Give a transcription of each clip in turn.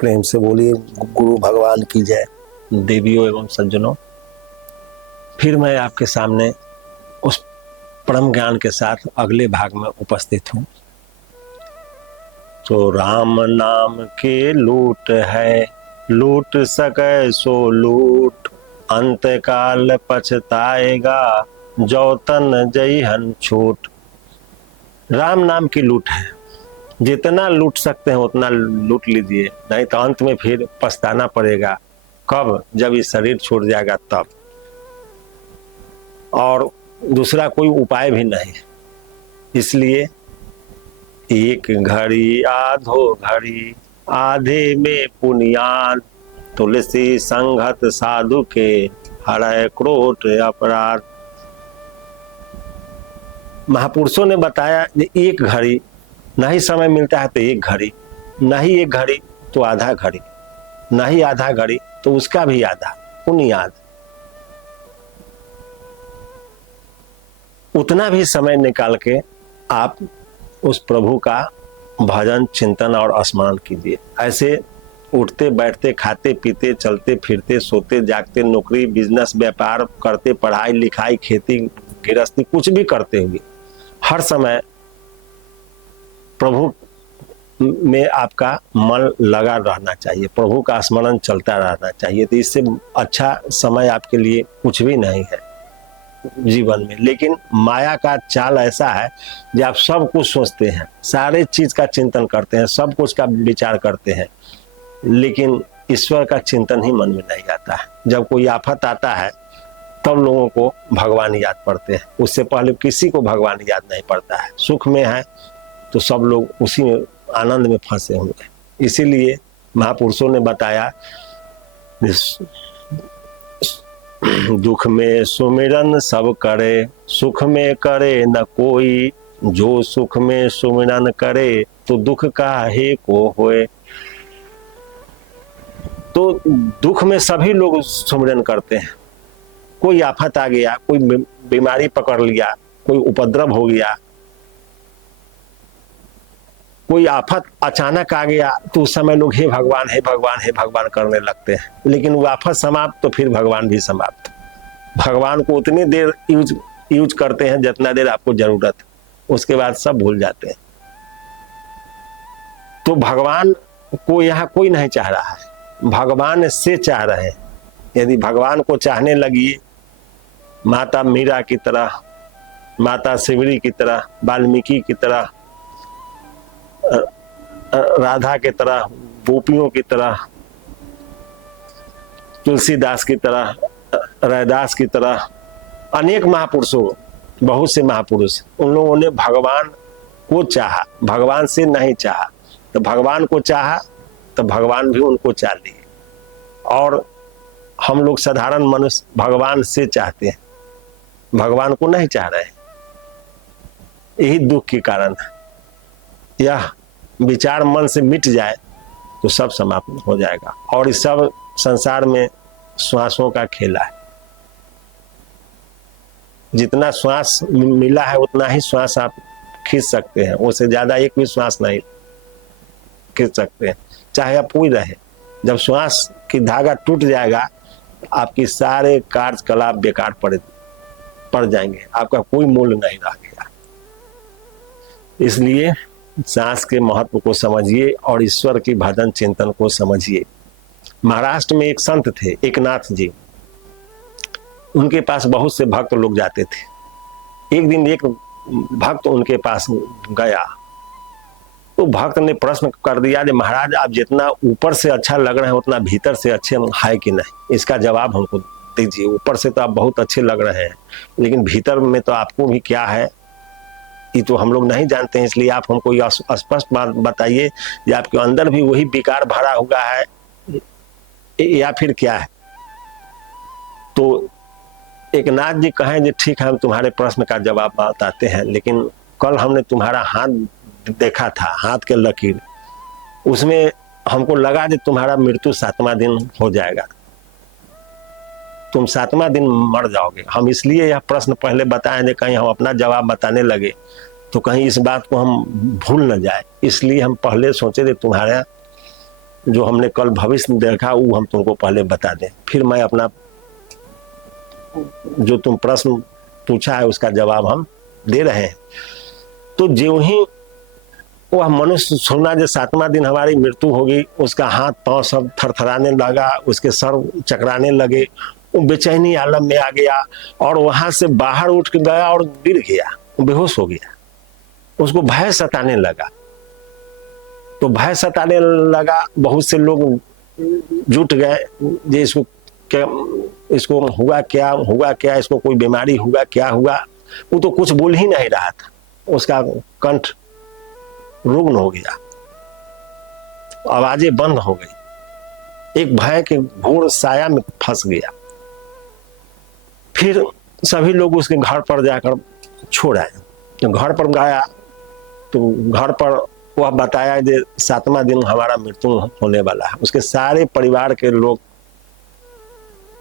प्रेम से बोलिए गुरु भगवान की जय। देवियों एवं सज्जनों, फिर मैं आपके सामने उस परम ज्ञान के साथ अगले भाग में उपस्थित हूँ। तो राम नाम के लूट है, लूट सके सो लूट, अंत काल पछताएगा, जो तन जइहन छूट। राम नाम की लूट है, जितना लूट सकते हैं उतना लूट लीजिए, नहीं तो अंत में फिर पछताना पड़ेगा। कब? जब ये शरीर छूट जाएगा तब। और दूसरा कोई उपाय भी नहीं। इसलिए एक घड़ी आधो घड़ी, आधे में पुनियाद, तुलसी संगत साधु के, हरय क्रोध अपराध। महापुरुषों ने बताया एक घड़ी, नहीं समय मिलता है तो एक घड़ी, नहीं एक घड़ी तो आधा घड़ी, नहीं आधा घड़ी तो उसका भी आधा, पुनियाद। उतना भी समय निकाल के आप उस प्रभु का भजन, चिंतन और स्मरण कीजिए। ऐसे उठते बैठते, खाते पीते, चलते फिरते, सोते जागते, नौकरी बिजनेस व्यापार करते, पढ़ाई लिखाई, खेती गृहस्थी, कुछ भी करते हुए हर समय प्रभु में आपका मन लगा रहना चाहिए, प्रभु का स्मरण चलता रहना चाहिए। तो इससे अच्छा समय आपके लिए कुछ भी नहीं है जीवन में। लेकिन माया का चाल ऐसा है कि आप सब कुछ सोचते हैं, सारे चीज का चिंतन करते हैं, सब कुछ का विचार करते हैं, लेकिन ईश्वर का चिंतन ही मन में नहीं आता है। जब कोई आफत आता है तब लोगों को भगवान याद पड़ते हैं, उससे पहले किसी को भगवान याद नहीं पड़ता है। सुख में है तो सब लोग उसी आनंद में फंसे होंगे। इसीलिए महापुरुषों ने बताया, दुख में सुमिरन सब करे, सुख में करे न कोई, जो सुख में सुमिरन करे, तो दुख काहे को होए। तो दुख में सभी लोग सुमिरन करते हैं। कोई आफत आ गया, कोई बीमारी पकड़ लिया, कोई उपद्रव हो गया, कोई आफत अचानक आ गया, तो उस समय लोग हे भगवान हे भगवान हे भगवान करने लगते हैं। लेकिन वो आफत समाप्त तो फिर भगवान भी समाप्त। भगवान को उतनी देर यूज करते हैं जितना देर आपको जरूरत है, उसके बाद सब भूल जाते हैं। तो भगवान को यहाँ कोई नहीं चाह रहा है, भगवान से चाह रहे हैं। यदि भगवान को चाहने लगी माता मीरा की तरह, माता शिवरी की तरह, वाल्मीकि की तरह, राधा की तरह, गोपियों की तरह, तुलसीदास की तरह, रैदास की तरह, अनेक महापुरुषों, बहुत से महापुरुष, उन लोगों ने भगवान को चाहा, भगवान से नहीं चाहा। तो भगवान को चाहा तो भगवान भी उनको चाह लिए। और हम लोग साधारण मनुष्य भगवान से चाहते हैं, भगवान को नहीं चाह रहे। यही दुख के कारण है। यह विचार मन से मिट जाए तो सब समाप्त हो जाएगा। और इस सब संसार में श्वासों का खेला है। जितना श्वास मिला है उतना ही श्वास आप खींच सकते हैं, उससे ज्यादा एक भी श्वास नहीं खींच सकते हैं, चाहे आप कोई रहे। जब श्वास की धागा टूट जाएगा, आपकी सारे कार्यकलाप बेकार पड़ जाएंगे, आपका कोई मूल्य नहीं रहेगा। इसलिए सांस के महत्व को समझिए और ईश्वर की भजन चिंतन को समझिए। महाराष्ट्र में एक संत थे, एकनाथ जी। उनके पास बहुत से भक्त लोग जाते थे। एक दिन एक भक्त उनके पास गया, तो भक्त ने प्रश्न कर दिया कि महाराज, आप जितना ऊपर से अच्छा लग रहे हैं उतना भीतर से अच्छे है कि नहीं, इसका जवाब हमको दीजिए। ऊपर से तो आप बहुत अच्छे लग रहे हैं, लेकिन भीतर में तो आपको भी क्या है ये तो हम लोग नहीं जानते हैं। इसलिए आप हमको ये स्पष्ट बात बताइए कि आपके अंदर भी वही विकार भरा हुआ है या फिर क्या है। तो एकनाथ जी कहें कि ठीक है, हम तुम्हारे प्रश्न का जवाब बताते हैं, लेकिन कल हमने तुम्हारा हाथ देखा था, हाथ के लकीर, उसमें हमको लगा कि तुम्हारा मृत्यु 7वां दिन हो जाएगा, तुम 7वां दिन मर जाओगे। हम इसलिए यह प्रश्न पहले बताएं कि कहीं हम अपना जवाब बताने लगे तो कहीं इस बात को हम भूल न जाए, इसलिए हम पहले सोचे थे तुम्हारा जो हमने कल भविष्य देखा वो हम तुमको पहले बता दें, फिर मैं अपना जो तुम प्रश्न पूछा है उसका जवाब हम दे रहे हैं। तो जो ही वह मनुष्य सुना जो 7वां दिन हमारी मृत्यु होगी, उसका हाथ पांव सब थरथराने लगा, उसके सर चकराने लगे, वो बेचैनी आलम में आ गया और वहां से बाहर उठ के गया और गिर गया, बेहोश हो गया। उसको भय सताने लगा। तो भय सताने लगा, बहुत से लोग जुट गए जे इसको क्या, इसको हुआ क्या, इसको कोई बीमारी हुआ, क्या हुआ। वो तो कुछ बोल ही नहीं रहा था, उसका कंठ रुग्ण हो गया, आवाजें बंद हो गई, एक भय के घोर साया में फंस गया। फिर सभी लोग उसके घर पर जाकर छोड़ आए। तो घर पर गया तो घर पर वह बताया कि 7वां दिन हमारा मृत्यु होने वाला है। उसके सारे परिवार के लोग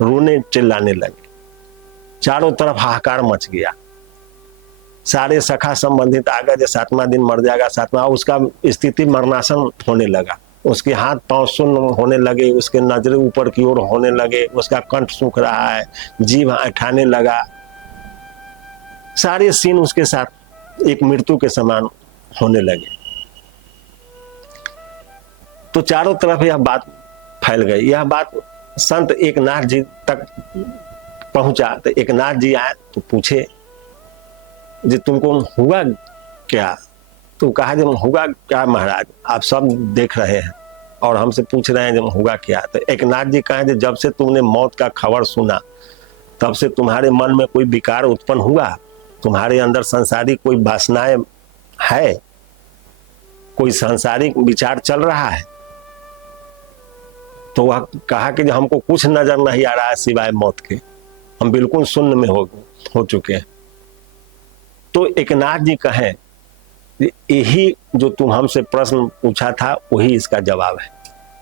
रोने चिल्लाने लगे, चारों तरफ हाहाकार मच गया। सारे सखा संबंधित आ गए, 7वां दिन मर जाएगा, 7वां। उसका स्थिति मरणासन होने लगा, उसके हाथ पांव सुन्न होने लगे, उसके नजरें ऊपर की ओर होने लगे, उसका कंठ सूख रहा है, जीभ ऐठाने लगा। सारे सीन उसके साथ एक मृत्यु के समान होने लगे। तो चारों तरफ यह बात फैल गई। यह बात संत एकनाथ जी तक पहुंचा। तो एकनाथ जी आए तो पूछे जी तुमको हुआ क्या? तो कहा जब हुआ क्या महाराज, आप सब देख रहे हैं और हमसे पूछ रहे हैं जब हुआ क्या। तो एकनाथ जी कहे जब से तुमने मौत का खबर सुना तब से तुम्हारे मन में कोई विकार उत्पन्न हुआ, तुम्हारे अंदर सांसारिक कोई वासनाएं है, कोई सांसारिक विचार चल रहा है? तो वह कहा कि हमको कुछ नजर नहीं आ रहा है सिवाय मौत के, हम बिल्कुल शून्य में हो चुके हैं। तो एकनाथ जी कहें यही जो तुम हमसे प्रश्न पूछा था वही इसका जवाब है।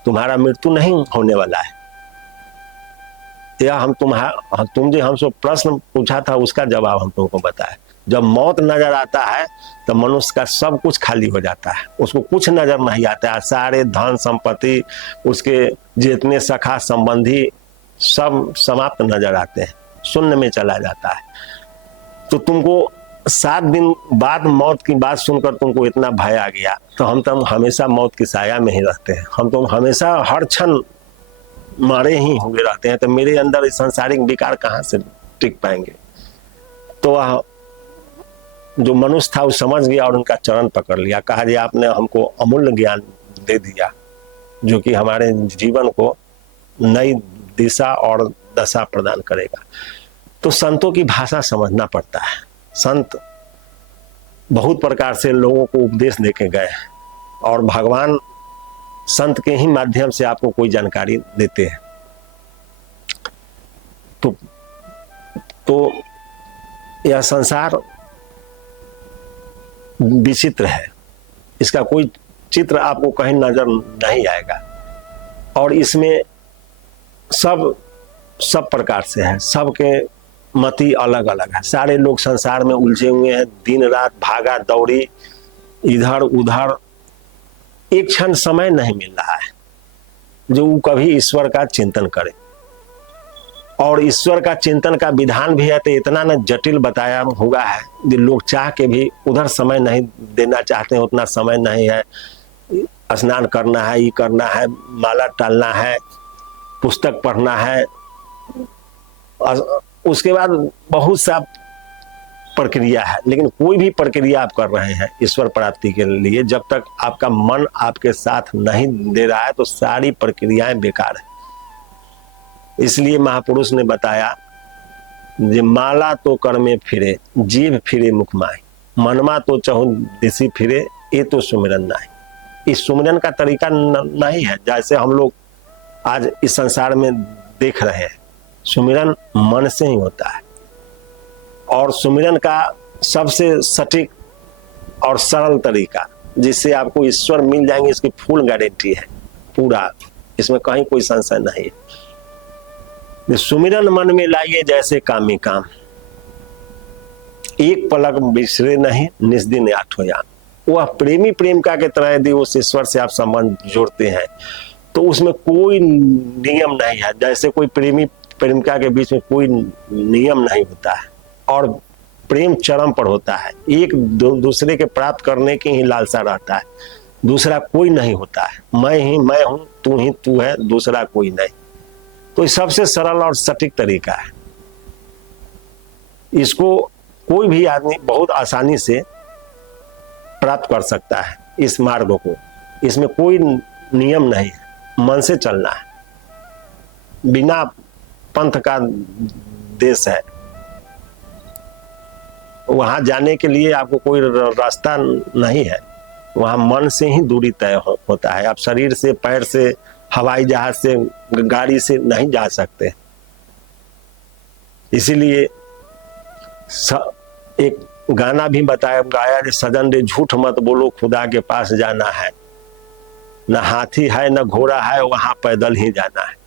तुम्हारा मृत्यु नहीं होने वाला है। यह तुम जो हमसे प्रश्न पूछा था उसका जवाब हम तुमको बताए। जब मौत नजर आता है तो मनुष्य का सब कुछ खाली हो जाता है, उसको कुछ नजर नहीं आता है। सारे धन संपत्ति, उसके जितने सखा संबंधी सब समाप्त नजर आते हैं, शून्य में चला जाता है। तो तुमको 7 दिन बाद मौत की बात सुनकर तुमको इतना भय आ गया, तो हम तो हमेशा मौत की साया में ही रहते हैं, हम तो हमेशा हर क्षण मारे ही हुए रहते हैं। तो मेरे अंदर सांसारिक विकार कहाँ से टिक पाएंगे? तो वह जो मनुष्य था वो समझ गया और उनका चरण पकड़ लिया। कहा जी आपने हमको अमूल्य ज्ञान दे दिया जो कि हमारे जीवन को नई दिशा और दशा प्रदान करेगा। तो संतों की भाषा समझना पड़ता है। संत बहुत प्रकार से लोगों को उपदेश देके गए और भगवान संत के ही माध्यम से आपको कोई जानकारी देते हैं। तो यह संसार विचित्र है, इसका कोई चित्र आपको कहीं नजर नहीं आएगा और इसमें सब प्रकार से है, सबके मति अलग अलग है। सारे लोग संसार में उलझे हुए हैं, दिन रात भागा दौड़ी इधर उधर, एक क्षण समय नहीं मिल रहा है जो वो कभी ईश्वर का चिंतन करे। और ईश्वर का चिंतन का विधान भी है तो इतना न जटिल बताया हुआ है कि लोग चाह के भी उधर समय नहीं देना चाहते हैं, उतना समय नहीं है। स्नान करना है, ये करना है, माला टालना है, पुस्तक पढ़ना है, उसके बाद बहुत सा प्रक्रिया है। लेकिन कोई भी प्रक्रिया आप कर रहे हैं ईश्वर प्राप्ति के लिए, जब तक आपका मन आपके साथ नहीं दे रहा है तो सारी प्रक्रियाएं बेकार है। इसलिए महापुरुष ने बताया जे माला तो कर में फिरे, जीभ फिरे मुख माय, मनमा तो चहु दिशि फिरे, ये तो सुमिरन नहीं। इस सुमिरन का तरीका नहीं है जैसे हम लोग आज इस संसार में देख रहे हैं। सुमिरन मन से ही होता है और सुमिरन का सबसे सटीक और सरल तरीका जिससे आपको ईश्वर मिल जाएंगे, इसकी फुल गारंटी है पूरा, इसमें कहीं कोई संशय नहीं है। सुमिरन मन में लाइए जैसे कामी काम, एक पलक बिसरे नहीं निस्दिन आठों याम। वह प्रेमी प्रेमिका के तरह यदि उस ईश्वर से आप संबंध जोड़ते हैं तो उसमें कोई नियम नहीं है। जैसे कोई प्रेमी प्रेमिका के बीच में कोई नियम नहीं होता है और प्रेम चरम पर होता है। एक दूसरे के प्राप्त करने की ही लालसा रहता है, दूसरा कोई नहीं होता है। मैं ही मैं हूं, तू ही तू है, दूसरा कोई नहीं। तो ये सबसे सरल और सटीक तरीका है। इसको कोई भी आदमी बहुत आसानी से प्राप्त कर सकता है इस मार्ग को। इसमें कोई नियम नहीं है, मन से चलना है। बिना पंथ का देश है, वहां जाने के लिए आपको कोई रास्ता नहीं है। वहां मन से ही दूरी तय होता है। आप शरीर से, पैर से, हवाई जहाज से, गाड़ी से नहीं जा सकते। इसीलिए एक गाना भी गाया, सजन रे झूठ मत बोलो, खुदा के पास जाना है। न हाथी है न घोड़ा है, वहां पैदल ही जाना है।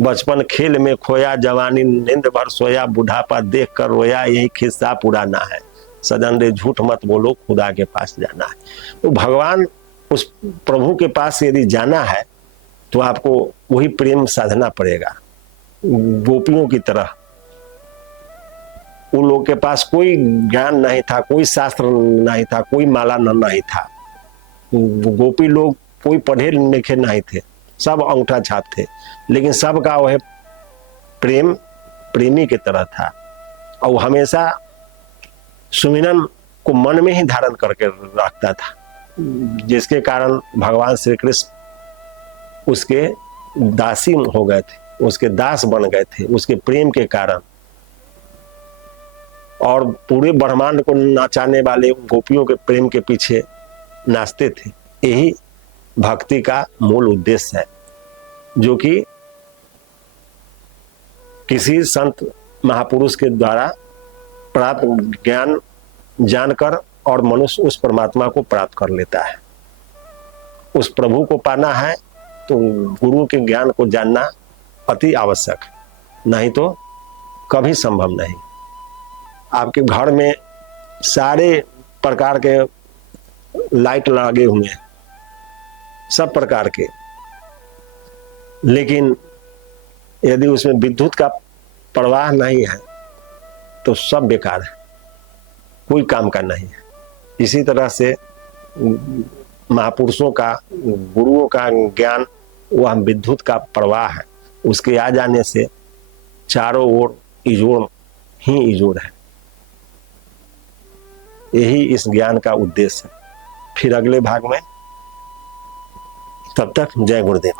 बचपन खेल में खोया, जवानी नींद भर सोया, बुढ़ापा देख कर रोया, यही किस्सा पुराना है। सजन रे झूठ मत बोलो, खुदा के पास जाना है। तो भगवान, उस प्रभु के पास यदि जाना है तो आपको वही प्रेम साधना पड़ेगा। गोपियों की तरह उन लोग के पास कोई ज्ञान नहीं था, कोई शास्त्र नहीं था, कोई माला नहीं था। गोपी लोग कोई पढ़े लिखे नहीं थे, सब अंगूठा छाप थे, लेकिन सबका वह प्रेम प्रेमी की तरह था। और वो हमेशा सुमिरन को मन में ही धारण करके रखता था, जिसके कारण भगवान श्री कृष्ण उसके दासी हो गए थे, उसके दास बन गए थे, उसके प्रेम के कारण। और पूरे ब्रह्मांड को नाचाने वाले गोपियों के प्रेम के पीछे नाचते थे। यही भक्ति का मूल उद्देश्य है, जो कि किसी संत महापुरुष के द्वारा प्राप्त ज्ञान जानकर और मनुष्य उस परमात्मा को प्राप्त कर लेता है। उस प्रभु को पाना है तो गुरु के ज्ञान को जानना अति आवश्यक, नहीं तो कभी संभव नहीं। आपके घर में सारे प्रकार के लाइट लगे हुए हैं, सब प्रकार के, लेकिन यदि उसमें विद्युत का प्रवाह नहीं है तो सब बेकार है, कोई काम का नहीं है। इसी तरह से महापुरुषों का, गुरुओं का ज्ञान वह विद्युत का प्रवाह है। उसके आ जाने से चारों ओर इजोड़ ही इजोड़ है। यही इस ज्ञान का उद्देश्य है। फिर अगले भाग में, तब तक जय गुरुदेव।